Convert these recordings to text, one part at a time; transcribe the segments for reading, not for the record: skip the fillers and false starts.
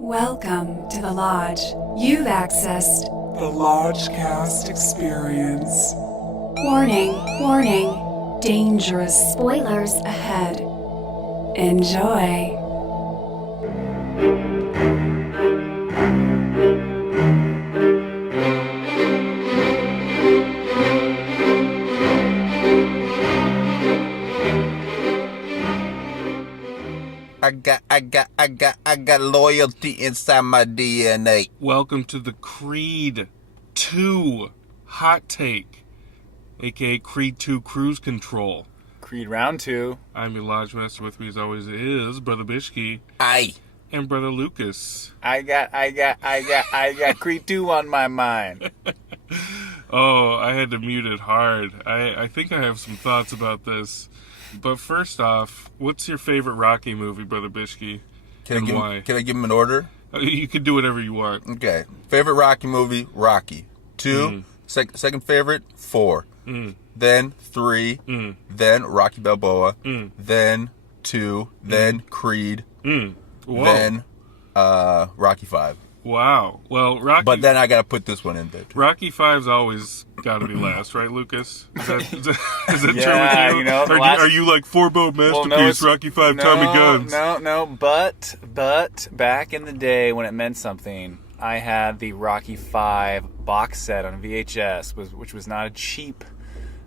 Welcome to the Lodge. You've accessed The Lodgecast Experience. Warning, warning, dangerous spoilers ahead. Enjoy. I got loyalty inside my DNA. Welcome to the Creed 2 Hawt Take, aka Creed 2 Cruise Control. Creed Round 2. I'm your Lodge Master. With me as always is Brother Bishki. Aye. And Brother Lucas. I got Creed 2 on my mind. Oh, I had to mute it hard. I think I have some thoughts about this. But first off, what's your favorite Rocky movie, Brother Bishki? Can I give him an order? You can do whatever you want. Okay. Favorite Rocky movie, Rocky. 2. Second favorite, 4. Then 3. Then Rocky Balboa. Then 2. Then Creed. Whoa. Then Rocky 5. Wow. Well, Rocky... But then I got to put this one in there, too. Rocky 5's always got to be last, right, Lucas? Is that true with you? You know, Are you like four-boat masterpiece, Rocky 5, Tommy Guns? No. But back in the day when it meant something, I had the Rocky 5 box set on VHS, which was not a cheap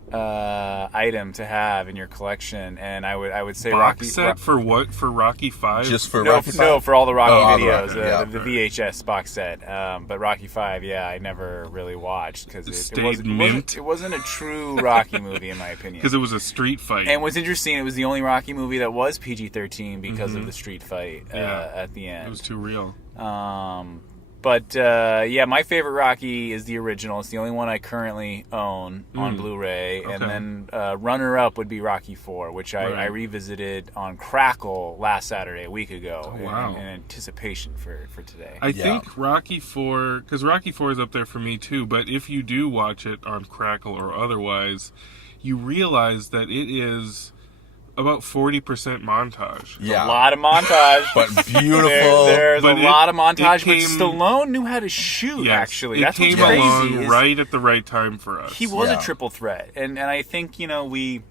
item to have in your collection, and I would say box set for what? For Rocky 5? Just for Rocky 5? No, for all the Rocky videos, the the VHS box set. But Rocky 5, I never really watched because it wasn't a true Rocky movie in my opinion. Because it was a street fight. And what's interesting, it was the only Rocky movie that was PG-13 because of the street fight at the end. It was too real. But my favorite Rocky is the original. It's the only one I currently own on Blu-ray. Okay. And then runner-up would be Rocky 4, which I revisited on Crackle last Saturday, a week ago, Oh, wow. in anticipation for today. I think Rocky 4, because Rocky 4 is up there for me too, but if you do watch it on Crackle or otherwise, you realize that it is about 40% montage. Yeah. A lot of montage. But beautiful. There's But a lot of montage, but Stallone knew how to shoot, actually. That's what's came crazy. along right at the right time for us. He was a triple threat. And I think, we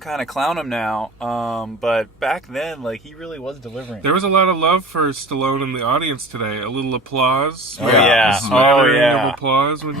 kind of clown him now. But back then, he really was delivering. There was a lot of love for Stallone in the audience today. A little applause. Oh, yeah. A smattering Oh, yeah. of applause when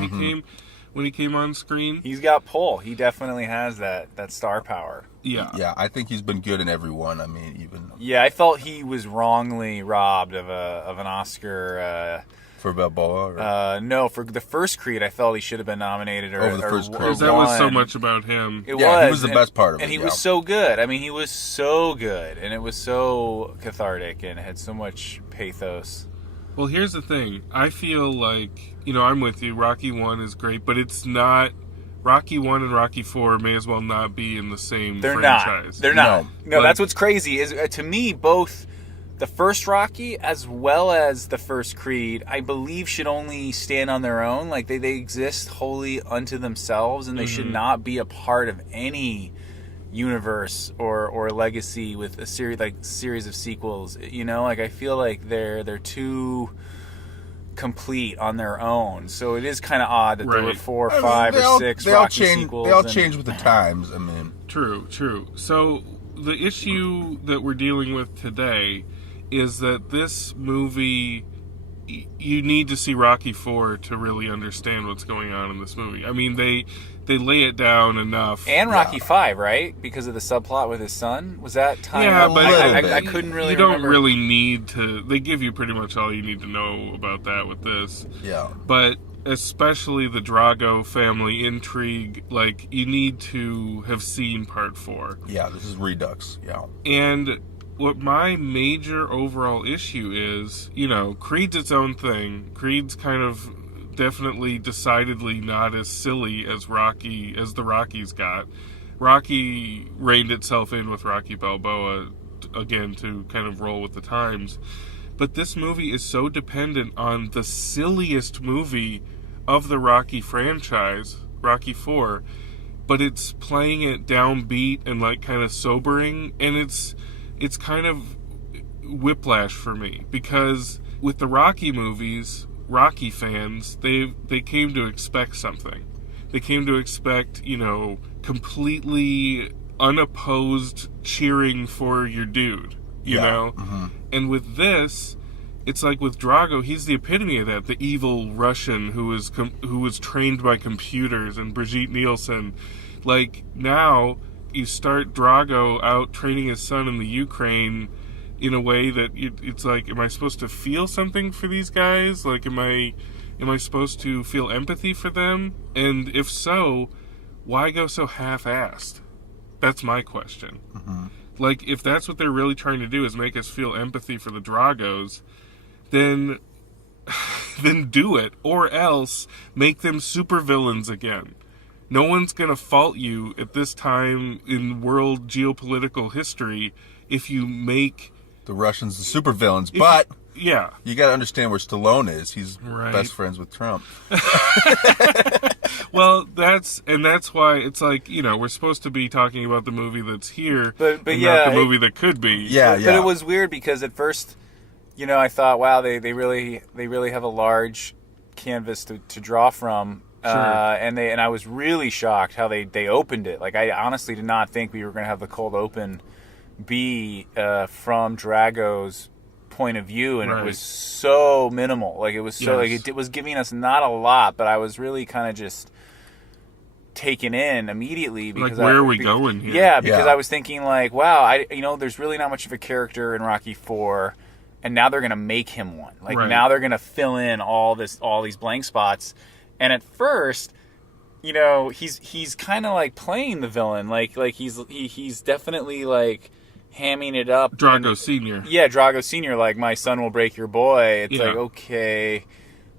he came on screen. He's got pull. He definitely has that star power. Yeah, I think he's been good in every one. I mean, even... Yeah, I felt he was wrongly robbed of an Oscar. For Balboa? No, for the first Creed, I felt he should have been nominated or the first Creed. Because that was so much about him. It he was the best part of it. And he was so good. I mean, he was so good, and it was so cathartic, and it had so much pathos. Well, here's the thing. I feel like, I'm with you. Rocky 1 is great, but it's not... Rocky 1 and Rocky 4 may as well not be in the same franchise. They're not. No, But- that's what's crazy. Is to me, both the first Rocky as well as the first Creed, I believe, should only stand on their own. Like, they exist wholly unto themselves, and they should not be a part of any universe or legacy with a series of sequels. I feel like they're too complete on their own, so it is kind of odd that there were 4, 5, or 6 Rocky sequels. They all change with the times. I mean, True. So the issue that we're dealing with today is that this movie, you need to see Rocky 4 to really understand what's going on in this movie. I mean, they lay it down enough. And Rocky 5, right? Because of the subplot with his son? Was that time? Yeah, but I couldn't really You remember. don't really need to... They give you pretty much all you need to know about that with this. yeah. But especially the Drago family intrigue, you need to have seen part 4. Yeah, this is Redux, yeah. And what my major overall issue is, Creed's its own thing. Creed's kind of definitely, decidedly not as silly as the Rockies got. Rocky reined itself in with Rocky Balboa, again, to kind of roll with the times. But this movie is so dependent on the silliest movie of the Rocky franchise, Rocky 4, but it's playing it downbeat and kind of sobering, and it's kind of whiplash for me, because with the Rocky movies, Rocky fans, they came to expect something. They came to expect, completely unopposed cheering for your dude, you know? Mm-hmm. And with this, it's like with Drago, he's the epitome of that, the evil Russian who was trained by computers, and Brigitte Nielsen. Like, now you start Drago out training his son in the Ukraine in a way that it's like, am I supposed to feel something for these guys? Like, am I supposed to feel empathy for them? And if so, why go so half-assed? That's my question. Mm-hmm. Like, if that's what they're really trying to do, is make us feel empathy for the Dragos, then do it. Or else make them supervillains again. No one's going to fault you at this time in world geopolitical history if you make the Russians the supervillains, but yeah, you got to understand where Stallone is. He's right. Best friends with Trump. Well, that's why it's like, we're supposed to be talking about the movie that's here, but and yeah, not the movie that could be. Yeah, but it was weird because at first, I thought, wow, they really have a large canvas to draw from. Sure. And I was really shocked how they opened it. Like, I honestly did not think we were going to have the cold open be from Drago's point of view, and right. It was so minimal. Like, it was so yes. like it was giving us not a lot, but I was really kind of just taken in immediately because where are we going here? Yeah, because Yeah. I was thinking like, wow, there's really not much of a character in Rocky IV, and now they're going to make him one. Like right. Now they're going to fill in all these blank spots. And at first, he's kind of like playing the villain, like he's definitely like hamming it up. Drago Senior. Yeah, Drago Senior, like, my son will break your boy. It's Yeah. like, okay,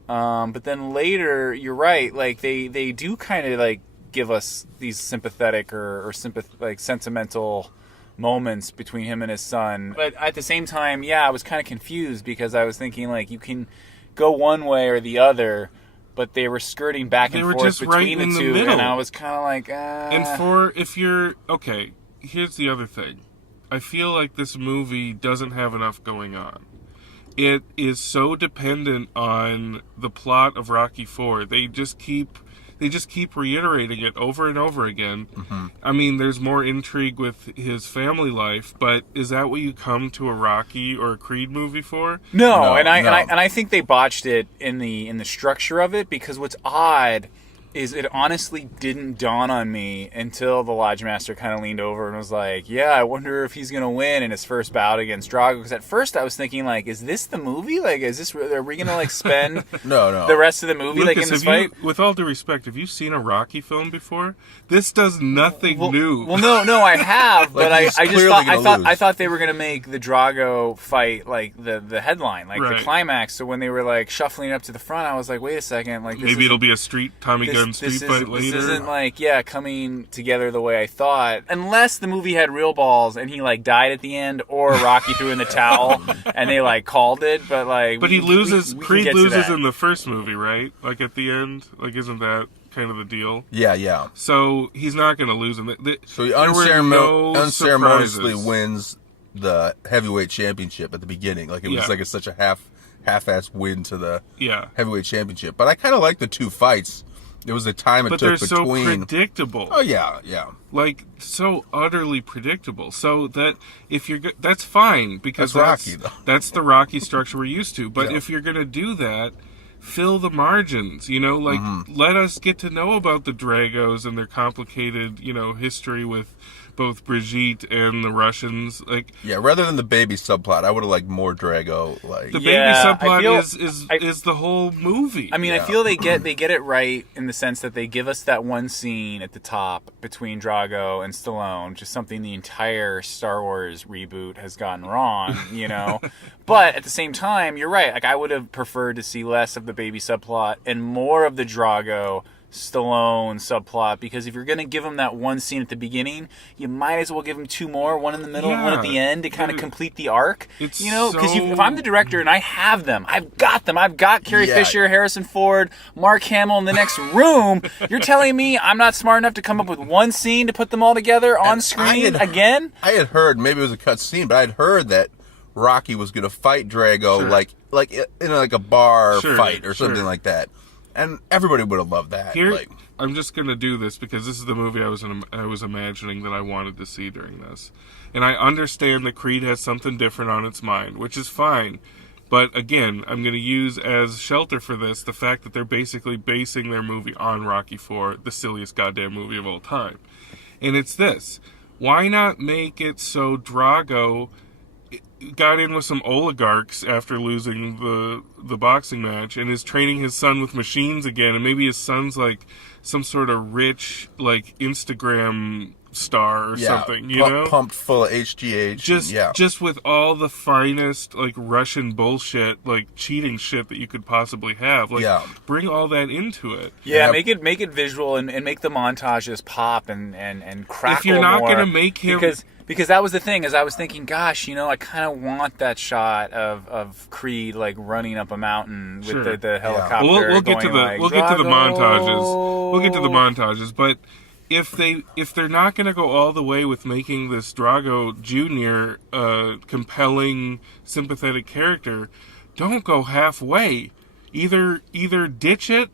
but then later, you're right. Like they do kind of like give us these sympathetic or sentimental moments between him and his son. But at the same time, yeah, I was kind of confused because I was thinking like you can go one way or the other. But they were skirting back and forth between the two, and I was kind of like, And okay, here's the other thing. I feel like this movie doesn't have enough going on. It is so dependent on the plot of Rocky IV. They just keep reiterating it over and over again. Mm-hmm. I mean, there's more intrigue with his family life, but is that what you come to a Rocky or a Creed movie for? No, and I think they botched it in the structure of it, because what's odd is it honestly didn't dawn on me until the Lodge Master kind of leaned over and was like, yeah, I wonder if he's going to win in his first bout against Drago. Because at first I was thinking, like, is this the movie? Like, are we going to, like, spend no. the rest of the movie, Lucas, like, in this fight? With all due respect, have you seen a Rocky film before? This does nothing new. Well, no, I have, but Like, I thought they were going to make the Drago fight, like, the headline, like, right. the climax. So when they were, like, shuffling up to the front, I was like, wait a second. Like, maybe it'll be a Tommy Gunn street fight later. This isn't like, coming together the way I thought. Unless the movie had real balls and he, like, died at the end, or Rocky threw in the towel and they, like, called it. But, like, Creed loses that. in the first movie, right? Like, at the end? Like, isn't that kind of the deal? Yeah. So he's not going to lose in So he there were no unceremoniously surprises. wins the heavyweight championship at the beginning. Like, it was like such a half-ass win to the heavyweight championship. But I kind of like the two fights. It was the time it took between. But they're so predictable. Oh yeah. Like, so utterly predictable. So that if you're that's fine, because that's Rocky, though. That's the Rocky structure we're used to. But Yeah. if you're gonna do that, fill the margins. Let us get to know about the Dragos and their complicated, history with both Brigitte and the Russians. Like, Yeah, rather than the baby subplot, I would have liked more Drago. Like, the baby Yeah, subplot is the whole movie. I mean, Yeah. I feel they get it right in the sense that they give us that one scene at the top between Drago and Stallone, just something the entire Star Wars reboot has gotten wrong, But at the same time, you're right. Like, I would have preferred to see less of the baby subplot and more of the Drago Stallone subplot, because if you're going to give him that one scene at the beginning, you might as well give him two more, one in the middle and one at the end, to kind of complete the arc. It's because so- if I'm the director and I have them, I've got them. I've got Carrie Yeah. Fisher, Harrison Ford, Mark Hamill in the next room. You're telling me I'm not smart enough to come up with one scene to put them all together on screen again? I had heard, maybe it was a cut scene, but I had heard that Rocky was going to fight Drago Sure. like in a bar Sure, fight or something sure. like that. And everybody would have loved that. Here, Like, I'm just gonna do this because this is the movie I was imagining that I wanted to see during this, and I understand that Creed has something different on its mind, which is fine. But again, I'm gonna use as shelter for this the fact that they're basically basing their movie on Rocky IV, the silliest goddamn movie of all time, and it's this: why not make it so Drago got in with some oligarchs after losing the boxing match and is training his son with machines again, and maybe his son's like some sort of rich like Instagram star or something, you know, pumped full of HGH. Just with all the finest like Russian bullshit, like cheating shit that you could possibly have. Like bring all that into it. Yeah, make it visual and make the montages pop and crackle. If you're not more, gonna make him because that was the thing, is I was thinking, gosh, you know, I kind of want that shot of Creed like running up a mountain with the helicopter. Well, we'll get to the montages. We'll get to the montages, but if they're not going to go all the way with making this Drago Jr. Compelling, sympathetic character, don't go halfway. Either ditch it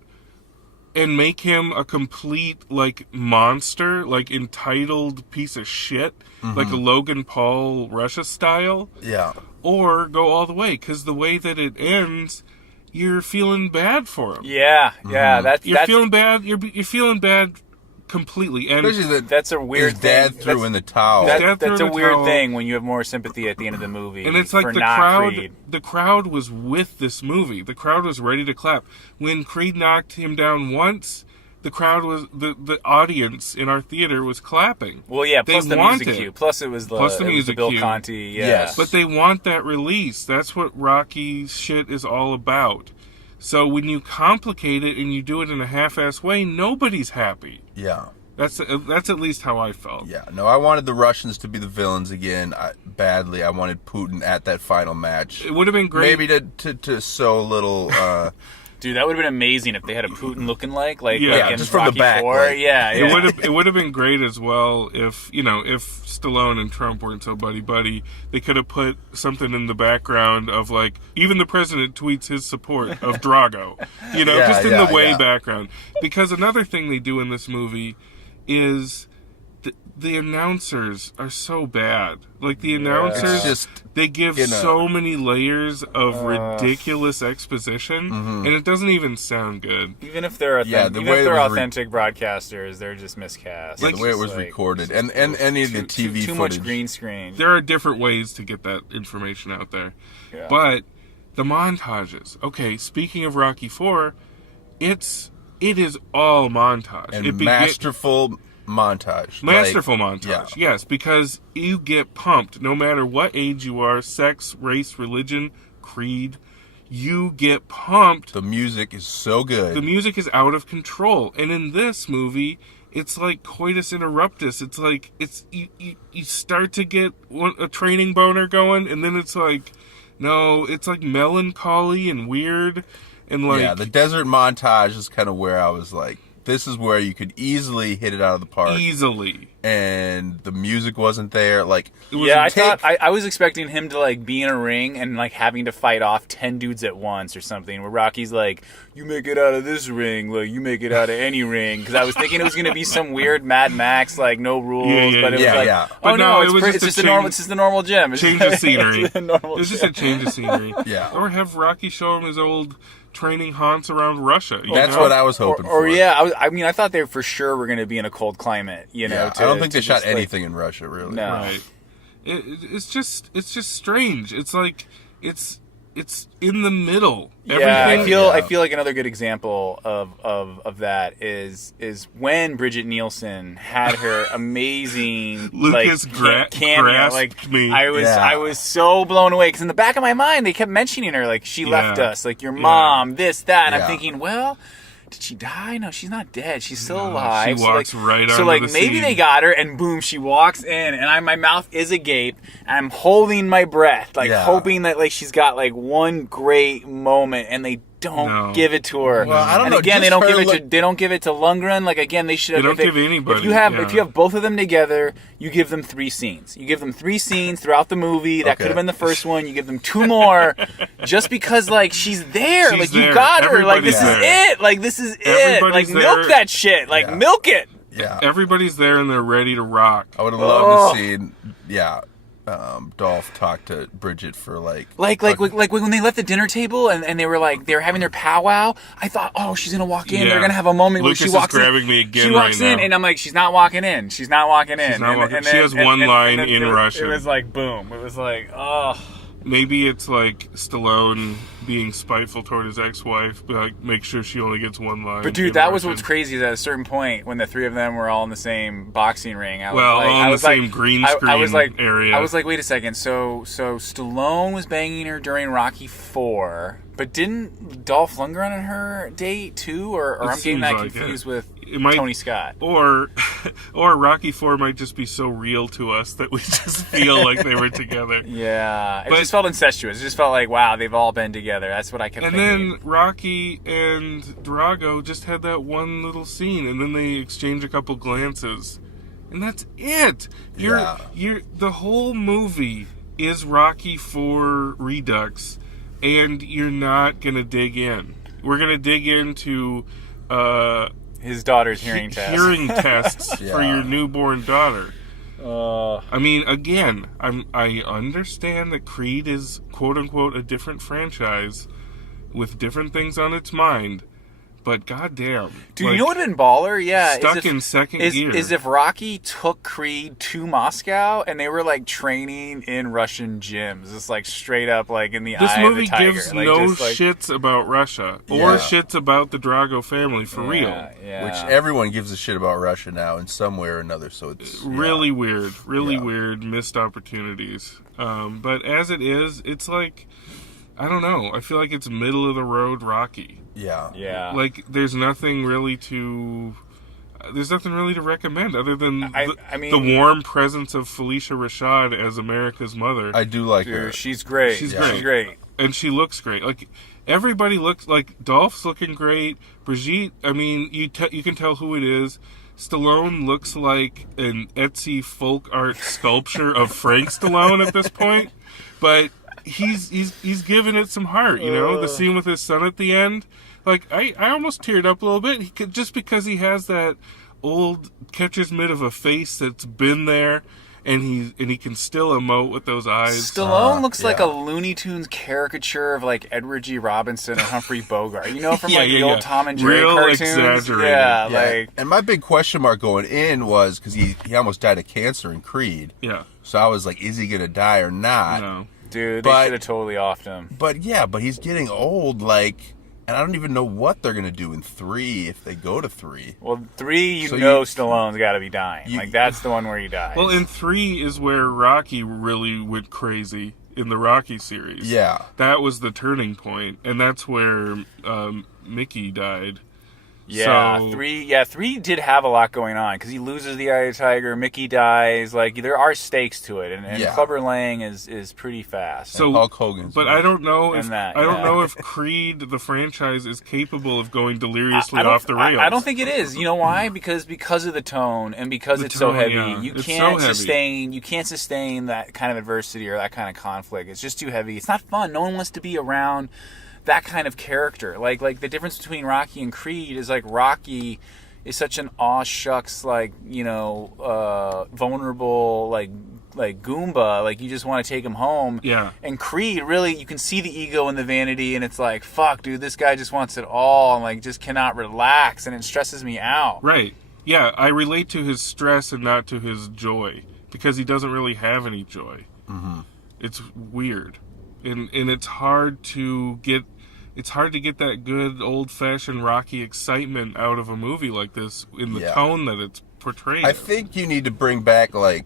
and make him a complete like monster, like entitled piece of shit, like a Logan Paul Russia style. Yeah. Or go all the way, because the way that it ends, you're feeling bad for him. Yeah, You're feeling bad. You're feeling bad completely, and especially that's a weird his dad thing. threw in the towel. That's a weird thing when you have more sympathy at the end of the movie. And it's like for the not crowd. Creed. The crowd was with this movie. The crowd was ready to clap when Creed knocked him down once. The crowd was the audience in our theater was clapping. Well, yeah. They Plus the want music it. cue. Plus it was the music Bill cue. Conti. Yeah. Yes. But they want that release. That's what Rocky shit is all about. So when you complicate it and you do it in a half-ass way, nobody's happy. Yeah. That's at least how I felt. Yeah. No, I wanted the Russians to be the villains again. Badly. I wanted Putin at that final match. It would have been great. Maybe to sow a little... Dude, that would have been amazing if they had a Putin looking like Yeah, in just from the Rocky back, IV. like- Yeah. It would have been great as well if Stallone and Trump weren't so buddy. They could have put something in the background of like even the president tweets his support of Drago, just in the way background. Because another thing they do in this movie is the announcers are so bad. Like the announcers, they give so many layers of ridiculous exposition, and it doesn't even sound good. Even if they're authentic broadcasters, they're just miscast. the way it was recorded, and any of the TV too footage. much green screen. There are different ways to get that information out there, but the montages. Okay, speaking of Rocky IV, it is all montage And masterful montage. Montage, yes, because you get pumped no matter what age you are, sex, race, religion, creed, you get pumped. The music is so good. The music is out of control. And in this movie, it's like coitus interruptus. It's like, you start to get a training boner going, and then it's like, no, it's like melancholy and weird. And like, the desert montage is kind of where I was like, this is where you could easily hit it out of the park. Easily. And the music wasn't there. Like, I was expecting him to like be in a ring and like having to fight off 10 dudes at once or something. Where Rocky's like, "You make it out of this ring, like you make it out of any ring." Because I was thinking it was going to be some weird Mad Max, like no rules, but it was like, oh no, it's just the normal gym. Change of scenery. It's just a change of scenery. Yeah. Or have Rocky show him his old training haunts around Russia. That's what I was hoping for. I thought they for sure were going to be in a cold climate. I don't think they shot anything in Russia, really. No. Right. It's just strange. It's like it's in the middle. I feel like another good example of that is when Brigitte Nielsen had her amazing Lucas cameo. Like me. I was so blown away because in the back of my mind they kept mentioning her, like she left us, like your mom, this, that, and I'm thinking, well, did she die? No, she's not dead. She's still alive. She walks right So onto like the maybe scene. they got her, and boom, she walks in, and my mouth is agape, and I'm holding my breath, like hoping that like she's got like one great moment, and they don't give it to her. Well, I don't and know, again, just they don't give it to Lundgren. Like again, they should have. They don't give anybody, If you have both of them together, you give them 3 scenes. You give them 3 scenes throughout the movie. That could have been the first one. You give them 2 more, just because like she's there. She's like there. you got her. Like Everybody's this there. is it. Like this is it. Everybody's Like milk there. that shit. Like milk it. Yeah. Everybody's there and they're ready to rock. I would have loved to see, Dolph talk to Brigitte for like Like when they left the dinner table and they were having their powwow. I thought, oh, she's gonna walk in. Yeah. They're gonna have a moment Lucas where she walks is grabbing in. me again She walks right in, now. and I'm like, she's not walking in. She's not walking in. She's not walking- And she has one line in it, Russian. It was like boom. It was like, oh. Maybe it's like Stallone being spiteful toward his ex-wife, but like make sure she only gets one line. But dude, in that was Russian. what's crazy is at a certain point when the 3 of them were all in the same boxing ring. I the same green screen area. I was like, wait a second. So Stallone was banging her during Rocky 4, but didn't Dolph Lundgren and her date too? Or I'm getting seems that like confused it. with It might- Tony Scott. Or Rocky 4 might just be so real to us that we just feel like they were together. Yeah, it But- just felt incestuous. It just felt like, wow, they've all been together. That's what I kept And thinking. then Rocky and Drago just had that one little scene, and then they exchange a couple glances, and that's it. You're the whole movie is Rocky IV Redux, and you're not gonna dig in. We're gonna dig into His daughter's hearing test. hearing tests for Yeah. your newborn daughter. I mean, again, I understand that Creed is quote unquote a different franchise with different things on its mind, but goddamn, Dude, you know what would have been baller? Yeah, stuck in second gear. Is if Rocky took Creed to Moscow and they were like training in Russian gyms, just like straight up like in the This eye of movie the tiger. gives like, no just, like, shits about Russia or Yeah. shits about the Drago family for real. Yeah. which everyone gives a shit about Russia now in some way or another. So it's Really weird, really Yeah. weird missed opportunities. But as it is, it's like, I don't know. I feel like it's middle of the road Rocky. Yeah. Like there's nothing really to recommend other than the warm presence of Phylicia Rashad as America's mother. I do like her. Dude, she's great. She's She's great. And she looks great. Like everybody looks like Dolph's looking great. Brigitte, I mean, you can tell who it is. Stallone looks like an Etsy folk art sculpture of Frank Stallone at this point, but he's giving it some heart. You know, the scene with his son at the end. Like I almost teared up a little bit just because he has that old catcher's mitt of a face that's been there. And he can still emote with those eyes. Stallone looks like a Looney Tunes caricature of like Edward G. Robinson and Humphrey Bogart. You know, from the old Tom and Jerry Real cartoons. exaggerated. Yeah, Yeah. like And my big question mark going in was because he almost died of cancer in Creed. Yeah. So I was like, is he gonna die or not? No. dude, they But- should have totally offed him. But he's getting old. Like, and I don't even know what they're gonna do in 3 if they go to 3. Well, 3, So Stallone's got to be dying. you- Like that's the one where he dies. Well, in 3 is where Rocky really went crazy in the Rocky series. Yeah. That was the turning point, and that's where Mickey died. Yeah, So- 3 did have a lot going on because he loses the Eye of the Tiger, Mickey dies. Like there are stakes to it, and Yeah. Clubber Lang is pretty fast. So Hulk Hogan's. But I don't know if And that, I don't yeah. know if Creed the franchise is capable of going deliriously I don't- off the rails. I don't think it is. You know why? Because of the tone and because The it's so tone, heavy. yeah. You It's can't so heavy. sustain that kind of adversity or that kind of conflict. It's just too heavy. It's not fun. No one wants to be around that kind of character. Like the difference between Rocky and Creed is like Rocky is such an aw shucks vulnerable like Goomba, like you just want to take him home. Yeah. And Creed, really, you can see the ego and the vanity, and it's like, fuck, dude, this guy just wants it all, and like just cannot relax, and it stresses me out. Right. Yeah, I relate to his stress and not to his joy because he doesn't really have any joy. Mm-hmm. It's weird, and it's hard to get. It's hard to get that good old-fashioned Rocky excitement out of a movie like this in the tone that it's portrayed. I think you need to bring back I'm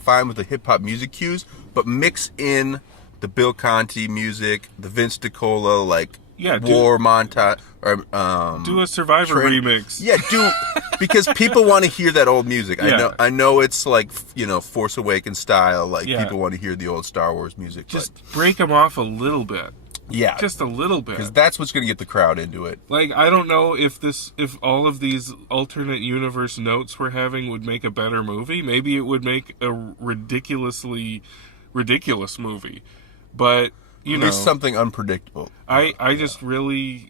fine with the hip hop music cues, but mix in the Bill Conti music, the Vince DiCola war montage or do a Survivor remix. Yeah, because people want to hear that old music. Yeah. I know it's like, Force Awakens style. Like Yeah. people want to hear the old Star Wars music. Just break them off a little bit. Yeah, Just a little bit. because that's what's going to get the crowd into it. Like, I don't know if all of these alternate universe notes we're having would make a better movie. Maybe it would make a ridiculously ridiculous movie. But, There's something unpredictable. I just really,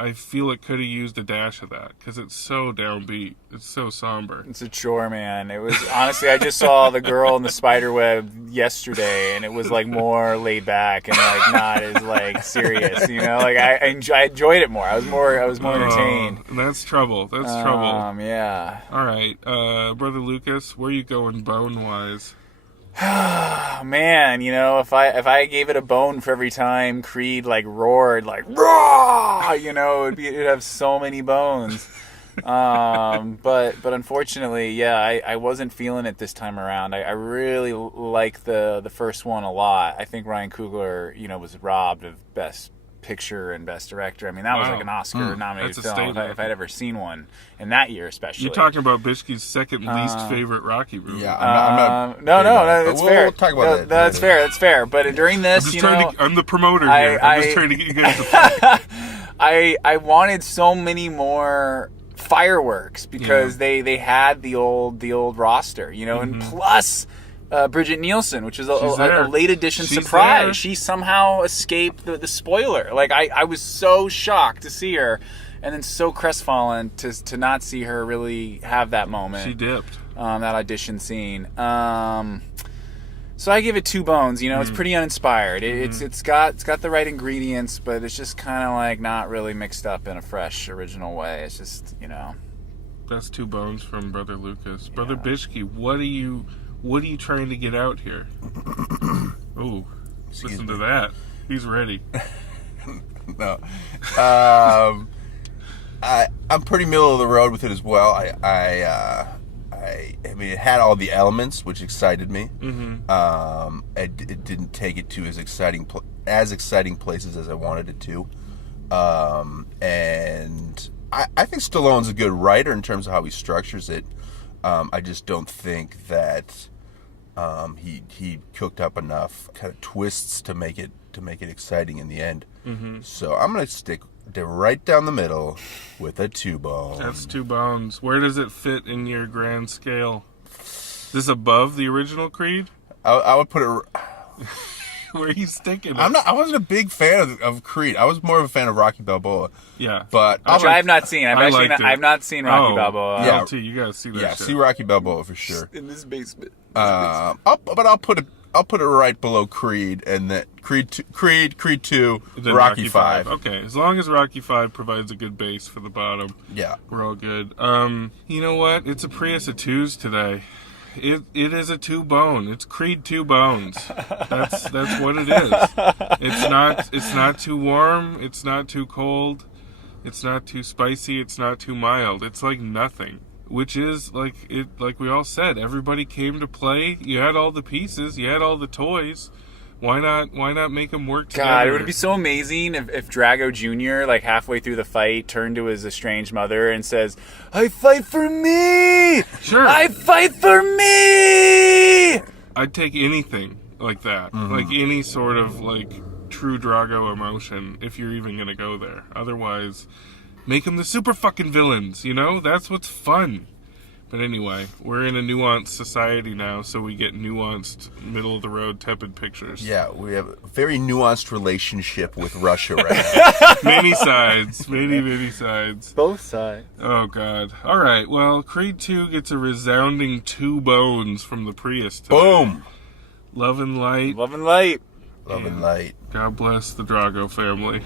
I feel it could have used a dash of that because it's so downbeat. It's so somber. It's a chore, man. It was honestly, I just saw the girl in the spider web yesterday, and it was like more laid back and like not as like serious. I enjoyed it more. I was more entertained. That's trouble. That's trouble. Yeah. All right, Brother Lucas, where you going bone wise? Man, if I gave it a bone for every time Creed like roared like raw, it'd have so many bones. But unfortunately, yeah, I wasn't feeling it this time around. I really like the first one a lot. I think Ryan Coogler, was robbed of Best Picture and Best Director. I mean, that was like an Oscar nominated That's a film statement. if I'd ever seen one in that year, especially. You're talking about Bishke's second least favorite Rocky movie. Yeah, I'm not. No, that's fair. We'll talk about that. That's fair. That's fair. But during this, I'm the promoter here. I'm just trying to get you guys to I wanted so many more fireworks because they had the old roster, and plus Brigitte Nielsen, which is a late edition surprise. There. She somehow escaped the spoiler. Like I was so shocked to see her, and then so crestfallen to not see her really have that moment. She dipped. That audition scene. So I give it 2 bones. It's pretty uninspired. It's got the right ingredients, but it's just kind of like not really mixed up in a fresh, original way. It's just That's 2 bones from Brother Lucas. Brother Bishke, what are you trying to get out here? Oh, listen to that. He's ready. No, I'm pretty middle of the road with it as well. I mean, it had all the elements, which excited me. It didn't take it to as exciting places as I wanted it to. And I think Stallone's a good writer in terms of how he structures it. I just don't think that he cooked up enough kind of twists to make it exciting in the end. So I'm gonna stick right down the middle with a 2 bone. That's 2 bones. Where does it fit in your grand scale? Is this above the original Creed? I would put it. Where are you sticking it? I wasn't a big fan of Creed. I was more of a fan of Rocky Balboa. Yeah, but which I have not seen. I've not seen Rocky Balboa. Yeah, LT, you gotta see that. Yeah, shit. see Rocky Balboa for sure. In this basement. But I'll put it right below Creed, and then Creed 2, Then Rocky 5. Okay, as long as Rocky 5 provides a good base for the bottom, Yeah. we're all good. You know what? It's a Prius of 2s today. It is a 2 bone. It's Creed 2 bones. That's what it is. It's not too warm. It's not too cold. It's not too spicy. It's not too mild. It's like nothing. Which is like we all said. Everybody came to play. You had all the pieces. You had all the toys. Why not make them work together? God, it would be so amazing if Drago Jr., like halfway through the fight, turned to his estranged mother and says, "I fight for me! Sure. I fight for me!" I'd take anything like that. Like any sort of like true Drago emotion, if you're even gonna go there. Otherwise, make them the super fucking villains, That's what's fun. But anyway, we're in a nuanced society now, so we get nuanced, middle-of-the-road, tepid pictures. Yeah, we have a very nuanced relationship with Russia right now. Many sides. Many sides. Both sides. Oh, God. All right, well, Creed 2 gets a resounding 2 bones from the Prius today. Boom! Love and light. Love and light. Love and light. God bless the Drago family.